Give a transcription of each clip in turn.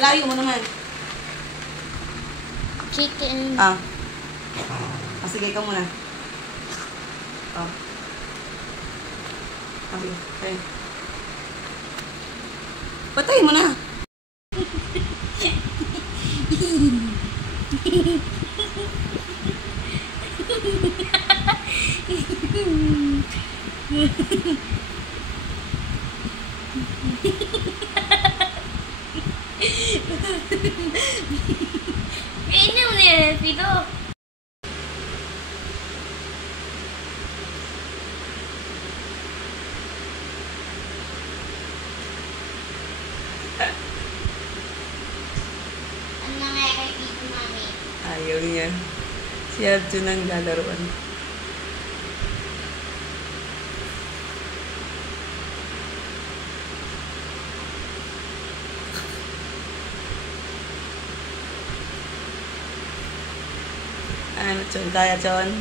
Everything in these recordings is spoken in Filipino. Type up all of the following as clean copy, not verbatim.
Layo mo naman. Chicken. Sige, ikaw muna. Okay. Okay. Patay mo na. Ini mo na dito. Ano nangyayari dito, Mami? Ayaw niya. Si Arjun ang lalaruan. Ano, John? Kaya, John?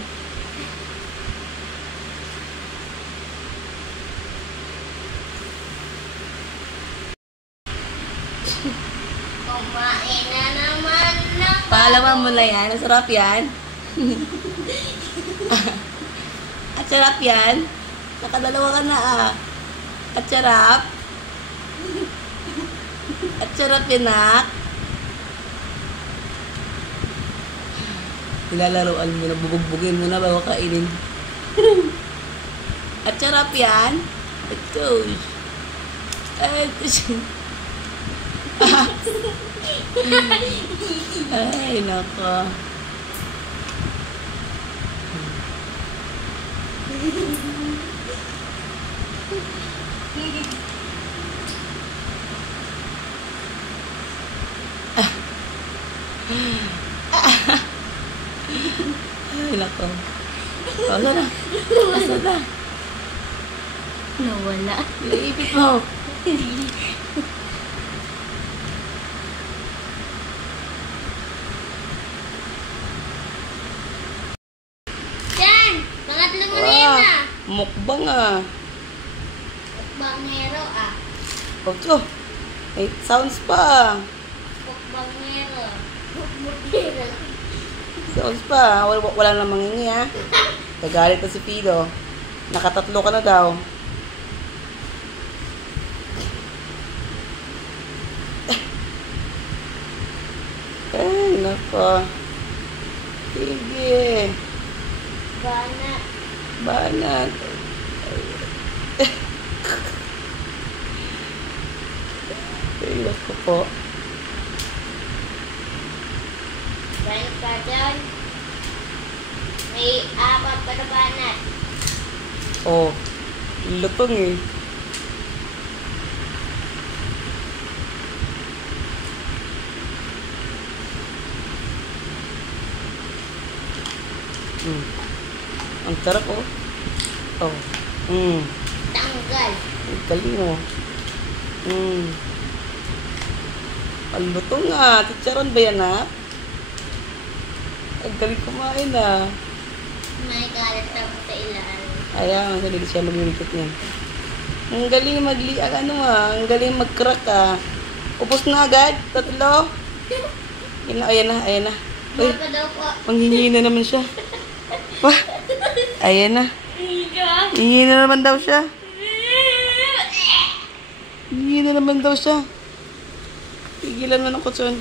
Kumain na naman ng... Paalaman mo na yan. Ang sarap yan. At sarap yan. Nakadalawa ka na At sarap. At sarap yan, nak. Nilalaroan mo na, bubugbugin mo na bago kainin. At sarap yan. At gosh. Ay, nako. Ay, nako. Wala na. Basta na. Nawala. Iipit mo. Yan! Pangatlo mo na yan Mukbang Mukbangero Ocho. May sounds pa. Mukbangero. Sounds pa. Wala namang hingi Gagalit na si Fido. Nakatatlo ka na daw. Ay, nako. Sige. Banat. Banat. Ay, nako po. Banat ka dyan. May apat pa na banat. Oh, lutong Ang sarap Tanggal. Ang galing Ang lutong Chicharon ba yan Ang galing kumain May kalat na sa ilan. Ayan, hindi siya lumilikot niyan. Ang galing ang galing mag-crack Upos na agad, 3. Ayan na. Uy, Mapa daw po. manghingi na naman siya. Wah, ayan na. Hingi na naman daw siya. Hingi na naman daw siya. Pigilan mo ng kutson.